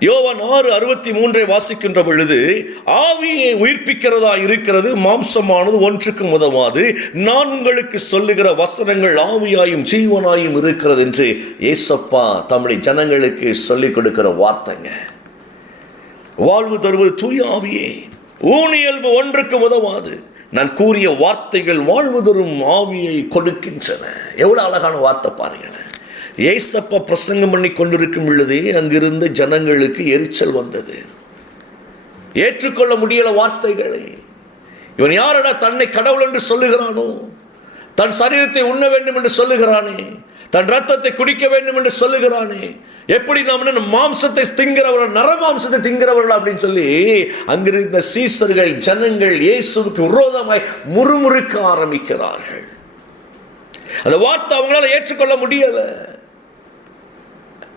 யோவான் ஆறு அறுபத்தி மூன்றை வாசிக்கின்ற பொழுது ஆவியை உயிர்ப்பிக்கிறதா இருக்கிறது மாம்சமானது ஒன்றுக்கும் உதவாது நான் உங்களுக்கு சொல்லுகிற வசனங்கள் ஆவியாயும் ஜீவனாயும் இருக்கிறது என்று ஏசப்பா தம்முடைய ஜனங்களுக்கு சொல்லிக் கொடுக்கிற வார்த்தைங்க. வாழ்வு தருவது தூய ஆவியே. ஊனியல்பு ஒன்றுக்கு உதவாது. நான் கூறிய வார்த்தைகள் வாழ்வு தரும் ஆவியை கொடுக்கின்றன. எவ்வளோ அழகான வார்த்தை பாருங்களேன். ஏசப்பா பிரசங்கம் பண்ணி கொண்டிருக்கும் பொழுதே அங்கிருந்த ஜனங்களுக்கு எரிச்சல் வந்தது. ஏற்றுக்கொள்ள முடியல வார்த்தைகளை. இவன் யாரடா தன்னை கடவுள் என்று சொல்லுகிறானோ? தன் சரீரத்தை உண்ண வேண்டும் என்று சொல்லுகிறானே? தன் ரத்தத்தை குடிக்க வேண்டும் என்று சொல்லுகிறானே? எப்படி நாம் என்ன மாம்சத்தை திங்கிறவர்கள் நரமாம்சத்தை திங்கிறவர்கள் அப்படின்னு சொல்லி அங்கிருந்த சீசர்கள் ஜனங்கள் இயேசுக்கு விரோதமாய் முறுமுறுக்க ஆரம்பிக்கிறார்கள். அந்த வார்த்தை அவங்களால ஏற்றுக்கொள்ள முடியலை.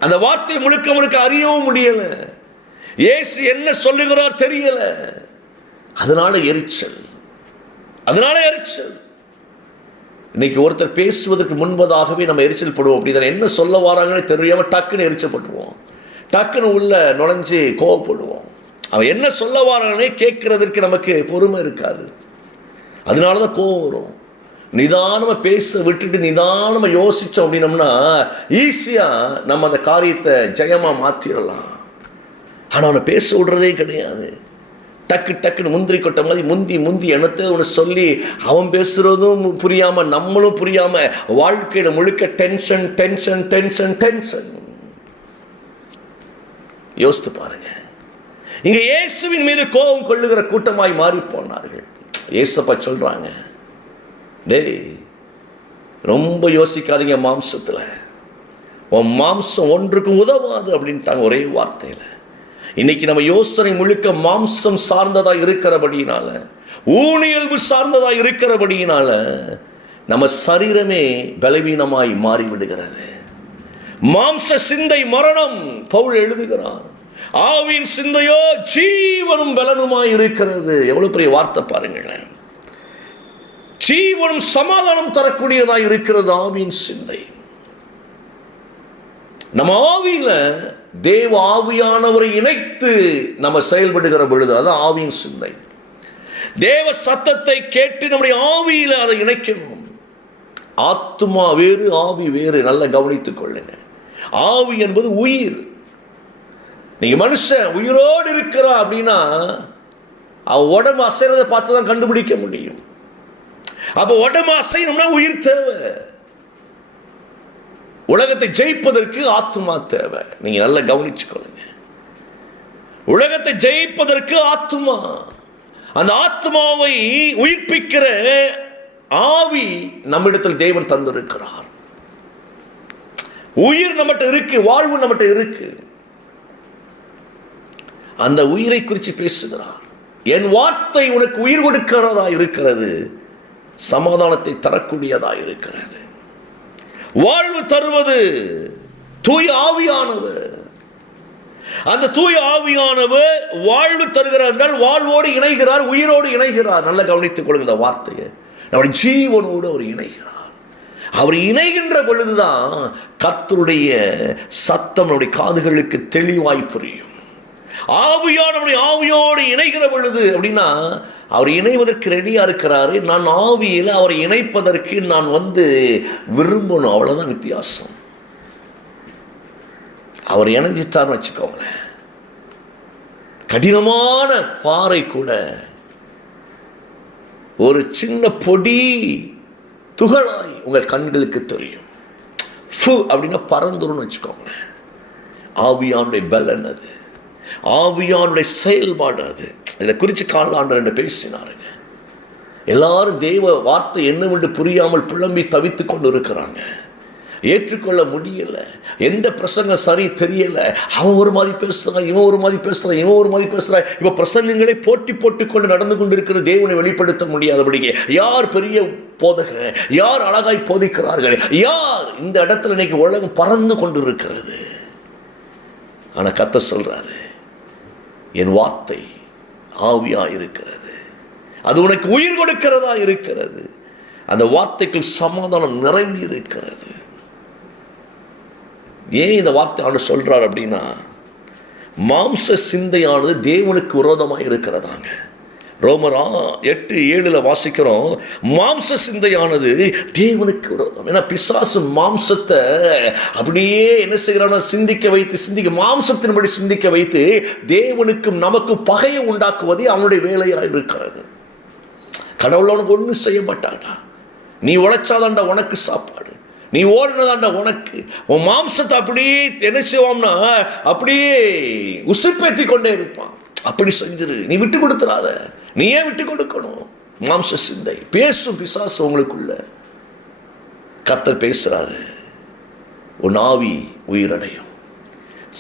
அந்த வார்த்தை முழுக்க முழுக்க அறியவும் முடியல. இயேசு என்ன சொல்லுகிறார் தெரியல. அதனால எரிச்சல். அதனால எரிச்சல். இன்னைக்கு ஒருத்தர் பேசுவதற்கு முன்பதாகவே நம்ம எரிச்சல் படுவோம். அப்படிதான் என்ன சொல்ல வராங்கன்னு தெரியாம டக்குன்னு எரிச்சப்பட்டுருவோம். டக்குன்னு உள்ள நுழைஞ்சு கோவப்படுவோம். அவன் என்ன சொல்ல வரானே கேட்கறதற்கு நமக்கு பொறுமை இருக்காது. அதனால தான் கோவம் வரும். நிதானமாக பேச விட்டுட்டு நிதானமாக யோசித்தோம் அப்படின்னம்னா ஈஸியாக நம்ம அந்த காரியத்தை ஜெயமாக மாற்றிடலாம் ஆனால் அவனை பேச விடுறதே கிடையாது. டக்கு டக்குன்னு முந்திரி கொட்ட மாதிரி முந்தி முந்தி எனத்தை ஒன்று சொல்லி அவன் பேசுகிறதும் புரியாமல் நம்மளும் புரியாமல் வாழ்க்கையில் முழுக்க டென்ஷன் டென்ஷன் டென்ஷன் டென்ஷன் யோசித்து பாருங்க. இங்கே இயேசுவின் மீது கோபம் கொள்ளுகிற கூட்டமாய் மாறி போனார்கள். இயேசப்பா சொல்கிறாங்க டேய் ரொம்ப யோசிக்காதீங்க மாம்சத்தில். உன் மாம்சம் ஒன்றுக்கும் உதவாது அப்படின்ட்டாங்க ஒரே வார்த்தையில். இன்னைக்கு நம்ம யோசனை முழுக்க மாம்சம் சார்ந்ததாக இருக்கிறபடியினால ஊனியல்பு சார்ந்ததாக இருக்கிறபடியினால நம்ம சரீரமே பலவீனமாய் மாறிவிடுகிறது. மாம்ச சிந்தை மரணம் பவுல் எழுதுகிறான். ஆவின் சிந்தையோ ஜீவனும் பலனுமாய் இருக்கிறது. எவ்வளவு பெரிய வார்த்தை பாருங்களேன். ஜீவனும் சமாதானம் தரக்கூடியதாக இருக்கிறது ஆவியின் சிந்தை. நம்ம ஆவியில தேவ ஆவியானவரை இணைத்து நம்ம செயல்படுகிற பொழுது அதான் ஆவியின் சிந்தை. தேவ சத்தத்தை கேட்டு நம்முடைய ஆவியில அதை இணைக்கணும். ஆத்துமா வேறு ஆவி வேறு நல்லா கவனித்துக் கொள்ளுங்க. ஆவி என்பது உயிர். நீங்க மனுஷன் உயிரோடு இருக்கிறா அப்படின்னா அவன் உடம்பு அசைறதை பார்த்து தான் கண்டுபிடிக்க முடியும். அப்போ உடம்பு அசையணும்னா உயிர் தேவை. உலகத்தை ஜெயிப்பதற்கு ஆத்துமா தேவை. நீங்க நல்லா கவனிச்சுக்கோங்க உலகத்தை ஜெயிப்பதற்கு ஆத்துமா அந்த ஆத்மாவை உயிர்ப்பிக்கிற ஆவி நம்மிடத்தில் தேவன் தந்திருக்கிறார். உயிர் நம்மகிட்ட இருக்கு வாழ்வு நம்மகிட்ட இருக்கு. அந்த உயிரை குறித்து பேசுகிறார். என் வார்த்தை உனக்கு உயிர் கொடுக்கிறதா இருக்கிறது? சமாதானத்தை தரக்கூடியதாக இருக்கிறது வாழ்வு தருவது தூய் ஆவியானது அந்த தூய் ஆவியானவர் வாழ்வு தருகிறார் என்றால் வாழ்வோடு இணைகிறார் உயிரோடு இணைகிறார். நல்லா கவனித்துக் கொள்ளுங்க இந்த வார்த்தையை. நம்முடைய ஜீவனோடு அவர் இணைகிறார். அவர் இணைகின்ற பொழுதுதான் கர்த்தருடைய சத்தம் நம்முடைய காதுகளுக்கு தெளிவாய் புரியும். ஆவியானவருடைய ஆவியோடு இணைகிற பொழுது அப்படின்னா அவர் இணைவதற்கு ரெடியா இருக்கிறாரு. நான் ஆவியில் அவரை இணைப்பதற்கு நான் வந்து விரும்பணும். அவ்வளவுதான் வித்தியாசம். அவர் இணைஞ்சிட்டார்னு வச்சுக்கோங்களேன். கடினமான பாறை கூட ஒரு சின்ன பொடி துகளாய் உங்கள் கண்களுக்கு தெரியும். ஃபு அப்படின்னா பறந்துரும்னு வச்சுக்கோங்களேன். ஆவியானுடைய பலன் அது. ஆவியானுடைய செயல்பாடு அது. இதை குறித்து காலாண்டு ரெண்டு பேசினாருங்க. எல்லாரும் தெய்வ வார்த்தை என்னவென்று புரியாமல் புலம்பி தவித்து கொண்டு இருக்கிறாங்க ஏற்றுக்கொள்ள முடியல. எந்த பிரசங்கம் சரி தெரியலை. அவன் ஒரு மாதிரி பேசுகிறான் இவன் ஒரு மாதிரி பேசுகிறான் இவன் ஒரு மாதிரி பேசுகிறான் இப்போ பிரசங்கங்களை போட்டி போட்டுக்கொண்டு நடந்து கொண்டிருக்கிற தேவனை வெளிப்படுத்த முடியாதபடிக்கு யார் பெரிய போதக யார் அழகாய் போதிக்கிறார்கள் யார் இந்த இடத்துல இன்னைக்கு உலகம் பறந்து கொண்டு இருக்கிறது ஆனால் கத்த சொல்கிறாரு என் வார்த்தை ஆவியா இருக்கிறது. அது உனக்கு உயிர் கொடுக்கிறதா இருக்கிறது. அந்த வார்த்தைக்கு சமாதானம் நிரம்பி இருக்கிறது. ஏன் இந்த வார்த்தை ஆண்டு சொல்கிறார் அப்படின்னா மாம்ச சிந்தையானது தேவனுக்கு விரோதமாக இருக்கிறதாங்க. ரோமரா எட்டு ஏழுல வாசிக்கிறோம் மாம்ச சிந்தையானது தேவனுக்கு விரோதம். ஏன்னா பிசாசு மாம்சத்தை அப்படியே என்ன செய்கிறானோ சிந்திக்க வைத்து சிந்திக்க மாம்சத்தின்படி சிந்திக்க வைத்து தேவனுக்கும் நமக்கும் பகையை உண்டாக்குவதே அவனுடைய வேலையாக இருக்கிறது. கடவுள் அவனுக்கு ஒன்றும் செய்ய மாட்டான்டா. நீ உழைச்சாதாண்டா உனக்கு சாப்பாடு. நீ ஓடினதாண்டா உனக்கு. உன் மாம்சத்தை அப்படியே என்ன செய்வோம்னா அப்படியே உசுப்பேத்தி கொண்டே இருப்பான். அப்படி செஞ்சிரு. நீ விட்டு கொடுத்துறாத. நீ ஏன் விட்டு கொடுக்கணும். மாம்ச சிந்தை. பேசும் பிசாசு உங்களுக்குள்ள. கத்தர் பேசுறாரு. உன் ஆவி உயிரடையும்.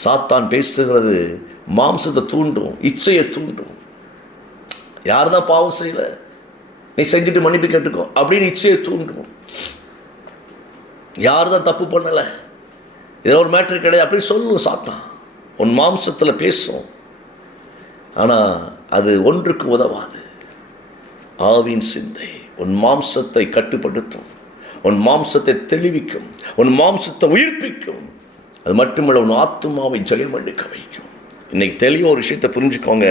சாத்தான் பேசுகிறது மாம்சத்தை தூண்டும் இச்சையை தூண்டும். யார் தான் பாவம் செய்யல? நீ செஞ்சுட்டு மன்னிப்பு கேட்டுக்கோ. அப்படின்னு இச்சையை தூண்டும். யார் தான் தப்பு பண்ணலை? இதில் ஒரு மேட்ரு கிடையாது. அப்படின்னு சொல்லும் சாத்தான். உன் மாம்சத்தில் பேசும். ஆனால் அது ஒன்றுக்கு உதவாது. ஆவின் சிந்தை உன் மாம்சத்தை கட்டுப்படுத்தும். உன் மாம்சத்தை தெளிவிக்கும். உன் மாம்சத்தை உயிர்ப்பிக்கும். அது மட்டுமல்ல உன் ஆத்துமாவை ஜெயம் எடுக்க வைக்கும். இன்னைக்கு தெளிவாக ஒரு விஷயத்தை புரிஞ்சுக்கோங்க.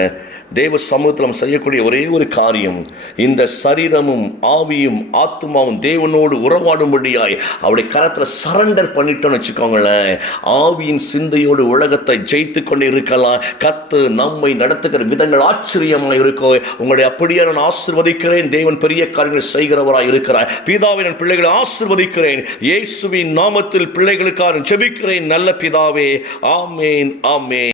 தேவ சமூகத்தில் நம்ம செய்யக்கூடிய ஒரே ஒரு காரியம் இந்த சரீரமும் ஆவியும் ஆத்மாவும் தேவனோடு உறவாடும்படியாய் அவருடைய கரத்தில் சரண்டர் பண்ணிட்டோம்னு வச்சுக்கோங்களேன். ஆவியின் சிந்தையோடு உலகத்தை ஜெயித்து கொண்டு இருக்கலாம். கத்து நம்மை நடத்துகிற விதங்கள் ஆச்சரியமாக இருக்கோ உங்களை அப்படியே நான் ஆசிர்வதிக்கிறேன். தேவன் பெரிய காரியங்களை செய்கிறவராக இருக்கிறார். பிதாவை நான் பிள்ளைகளை ஆசிர்வதிக்கிறேன். இயேசுவின் நாமத்தில் பிள்ளைகளுக்காக ஜெபிக்கிறேன். நல்ல பிதாவே ஆமேன் ஆமேன்.